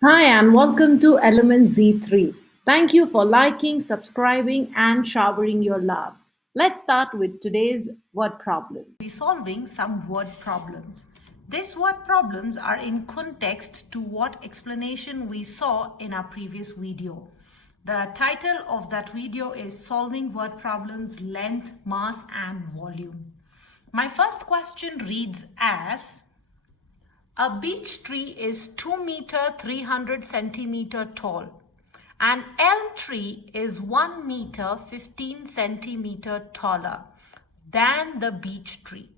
Hi, and welcome to Element Z3. Thank you for liking, subscribing, and showering your love. Let's start with today's word problem. Be solving some word problems. These word problems are in context to what explanation we saw in our previous video. The title of that video is Solving Word Problems, Length, Mass, and Volume. My first question reads as, a beech tree is 2 meter 300 centimeter tall. An elm tree is 1 meter 15 centimeter taller than the beech tree.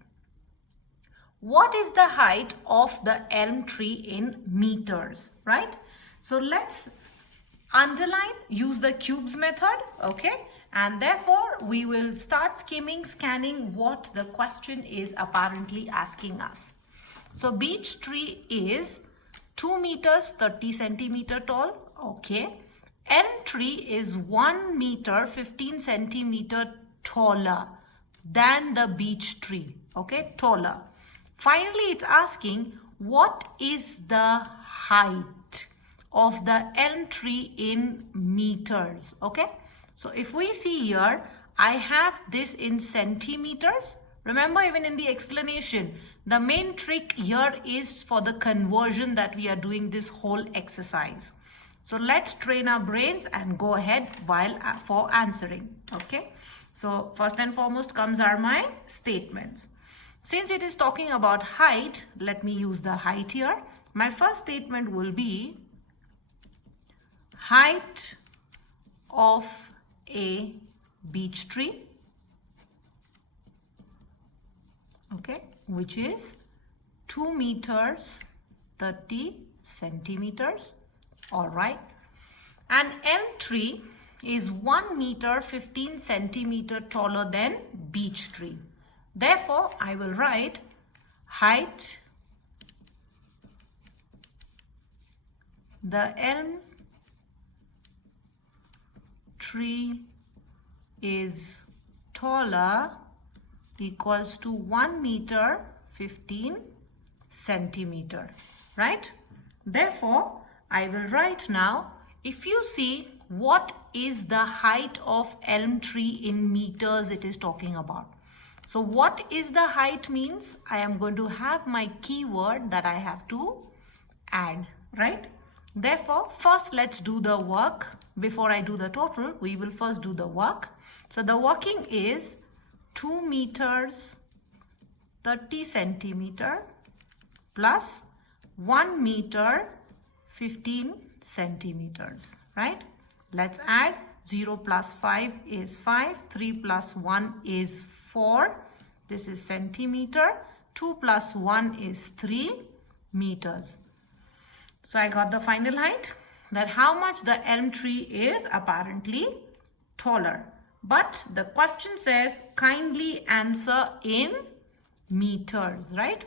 What is the height of the elm tree in meters, right? So let's underline, use the cubes method, okay? And therefore, we will start scanning what the question is apparently asking us. So beech tree is 2 meters 30 centimeter tall, okay? Elm tree is 1 meter 15 centimeter taller than the beech tree, okay? Taller. Finally, it's asking what is the height of the elm tree in meters, okay? So if we see here, I have this in centimeters. Remember, even in the explanation, the main trick here is for the conversion that we are doing this whole exercise. So let's train our brains and go ahead for answering, okay? So first and foremost comes are my statements. Since it is talking about height, let me use the height here. My first statement will be height of a beech tree, okay, which is 2 meters 30 centimeters. All right. An elm tree is 1 meter 15 centimeter taller than beech tree. Therefore, I will write height the elm tree is taller equals to 1 meter 15 centimeter, right? Therefore, I will write now, if you see what is the height of elm tree in meters it is talking about. So what is the height means I am going to have my keyword that I have to add, right? Therefore, first let's do the work. Before I do the total, we will first do the work. So the working is 2 meters 30 centimeter plus 1 meter 15 centimeters, right? Let's add 0 plus 5 is 5, 3 plus 1 is 4, this is centimeter, 2 plus 1 is 3 meters. So I got the final height, that how much the elm tree is apparently taller. But the question says kindly answer in meters, right?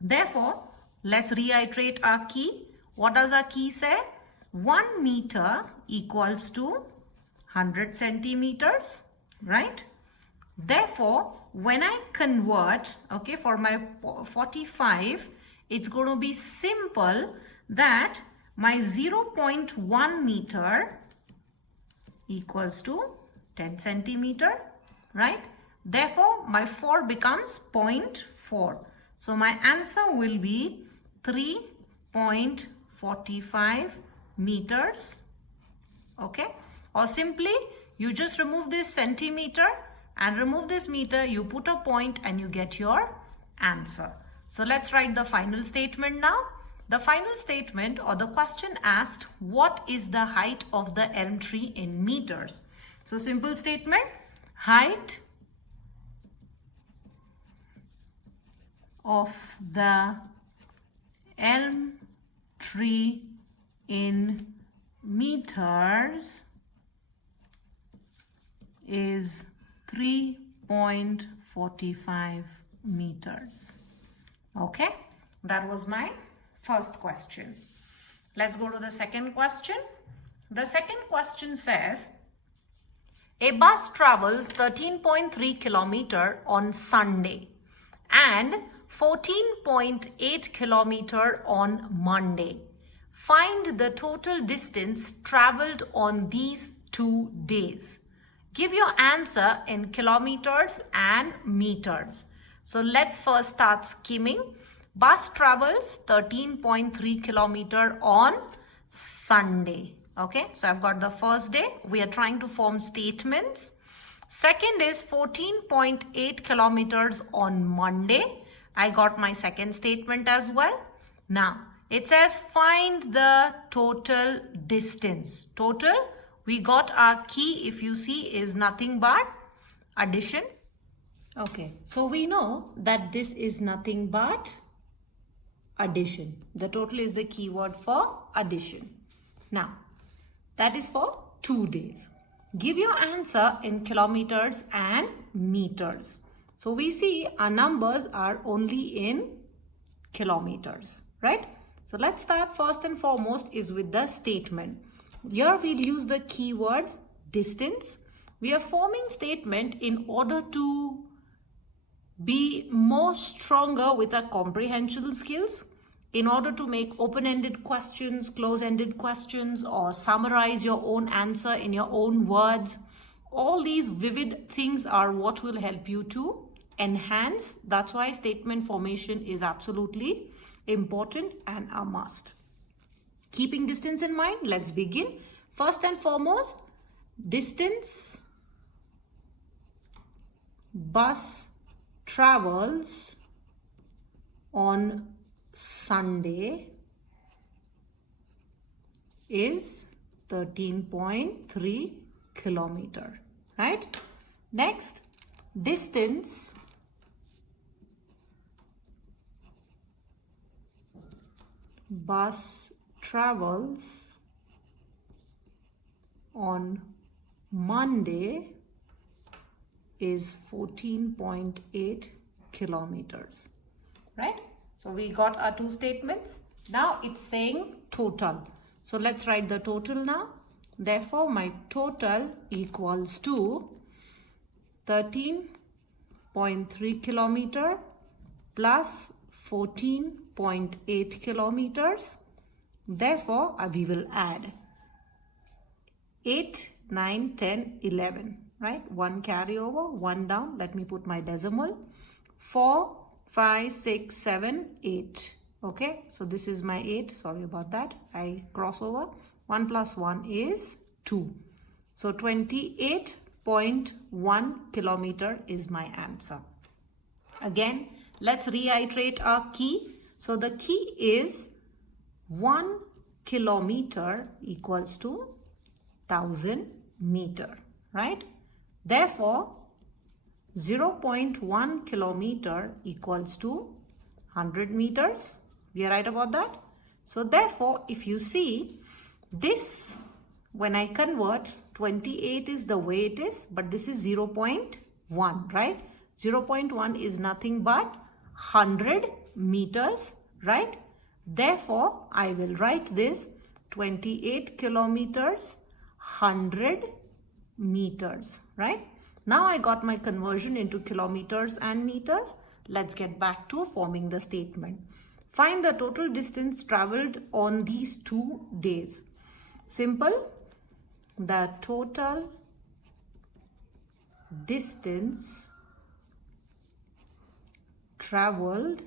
Therefore, let's reiterate our key. What does our key say? 1 meter equals to 100 centimeters, right? Therefore, when I convert, okay, for my 45, it's going to be simple that my 0.1 meter equals to 10 centimeter, right? Therefore, my 4 becomes 0.4. So my answer will be 3.45 meters, okay? Or simply, you just remove this centimeter and remove this meter, you put a point and you get your answer. So let's write the final statement now. The final statement or the question asked, what is the height of the elm tree in meters? So simple statement, height of the elm tree in meters is 3.45 meters. Okay, that was my first question. Let's go to the second question. The second question says, a bus travels 13.3 kilometer on Sunday and 14.8 kilometer on Monday. Find the total distance traveled on these 2 days. Give your answer in kilometers and meters. So let's first start skimming. Bus travels 13.3 kilometer on Sunday. Okay, so I've got the first day. We are trying to form statements. Second is 14.8 kilometers on Monday. I got my second statement as well. Now, it says find the total distance. Total, we got our key, if you see, is nothing but addition. Okay, so we know that this is nothing but addition. The total is the keyword for addition. Now, that is for 2 days. Give your answer in kilometers and meters. So we see our numbers are only in kilometers, right? So let's start first and foremost is with the statement. Here we'll use the keyword distance. We are forming statement in order to be more stronger with our comprehension skills, in order to make open-ended questions, close-ended questions, or summarize your own answer in your own words. All these vivid things are what will help you to enhance. That's why statement formation is absolutely important and a must. Keeping distance in mind, let's begin. First and foremost, distance bus travels on Sunday is 13.3 kilometer, right? Next, distance bus travels on Monday is 14.8 kilometers, right? So we got our 2 statements. Now it's saying total. So let's write the total now. Therefore, my total equals to 13.3 kilometer plus 14.8 kilometers. Therefore, we will add 8, 9, 10, 11, right? 1 carryover, 1 down. Let me put my decimal. 4, 5, 6, 7, 8. Okay, so this is my 8. Sorry about that. I cross over. 1 plus 1 is 2. So 28.1 kilometer is my answer. Again, let's reiterate our key. So the key is 1 kilometer equals to 1000 meter, right? Therefore, 0.1 kilometer equals to 100 meters. We are right about that. So therefore, if you see this, when I convert, 28 is the way it is, but this is 0.1, right? 0.1 is nothing but 100 meters, right? Therefore, I will write this 28 kilometers, 100 meters, right? Now I got my conversion into kilometers and meters. Let's get back to forming the statement. Find the total distance traveled on these 2 days. Simple. The total distance traveled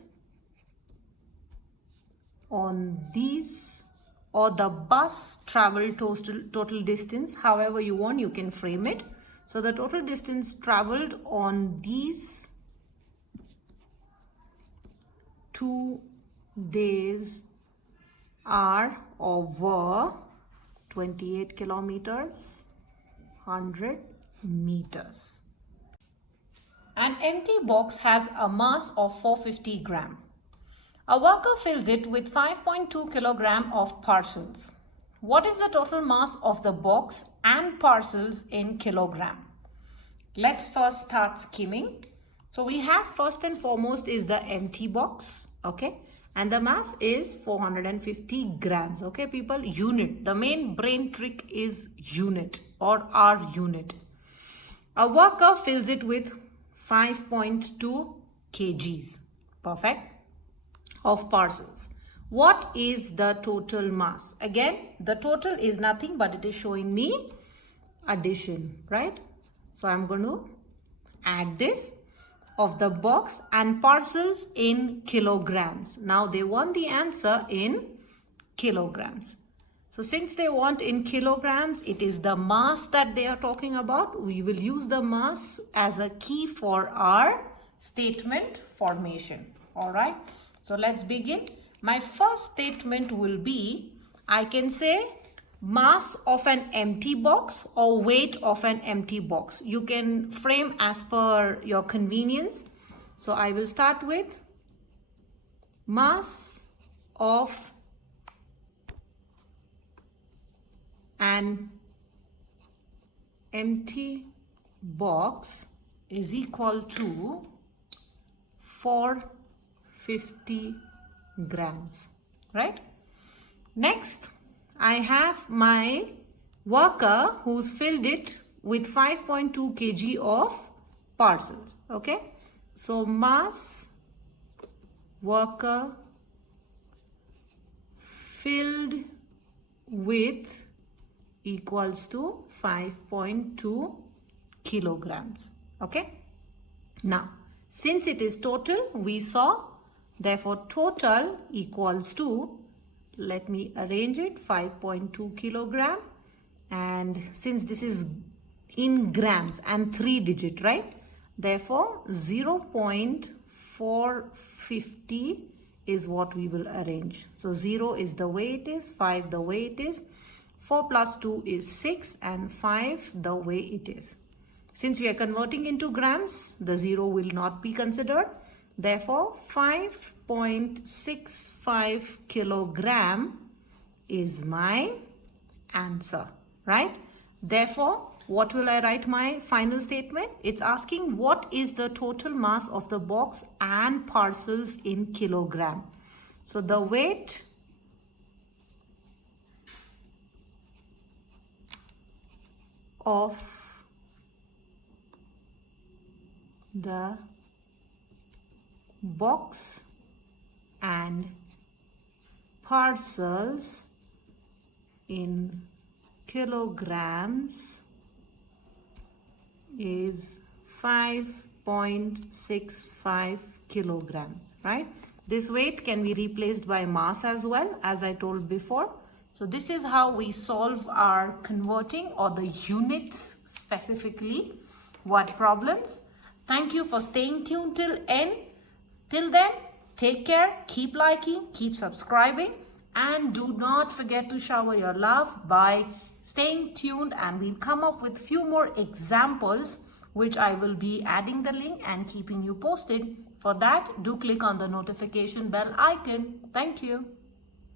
on these, or the bus traveled total distance, however you want, you can frame it. So the total distance traveled on these 2 days are or were 28 kilometers, 100 meters. An empty box has a mass of 450 gram. A worker fills it with 5.2 kilogram of parcels. What is the total mass of the box and parcels in kilogram? Let's first start skimming. So we have first and foremost is the empty box, okay? And the mass is 450 grams, okay people? Unit. The main brain trick is unit or our unit. A worker fills it with 5.2 kgs, perfect, of parcels. What is the total mass? Again, the total is nothing but it is showing me addition, right? So I'm going to add this of the box and parcels in kilograms. Now they want the answer in kilograms. So since they want in kilograms, it is the mass that they are talking about. We will use the mass as a key for our statement formation. All right. So let's begin. My first statement will be, I can say mass of an empty box or weight of an empty box. You can frame as per your convenience. So I will start with mass of an empty box is equal to 450 grams, right? Next, I have my worker who's filled it with 5.2 kg of parcels, okay? So mass worker filled with equals to 5.2 kilograms, okay? Now, since it is total, we saw, therefore total equals to, let me arrange it, 5.2 kilogram, and since this is in grams and 3-digit, right? Therefore 0.450 is what we will arrange. So 0 is the way it is, 5 the way it is, 4 plus 2 is 6, and 5 the way it is. Since we are converting into grams, the 0 will not be considered. Therefore, 5.65 kilogram is my answer, right? Therefore, what will I write my final statement? It's asking what is the total mass of the box and parcels in kilogram. So the weight of the box and parcels in kilograms is 5.65 kilograms, right? This weight can be replaced by mass as well, as I told before. So this is how we solve our converting or the units specifically what problems. Thank you for staying tuned till end. Till then, take care, keep liking, keep subscribing, and do not forget to shower your love by staying tuned, and we'll come up with few more examples which I will be adding the link and keeping you posted. For that, do click on the notification bell icon. Thank you.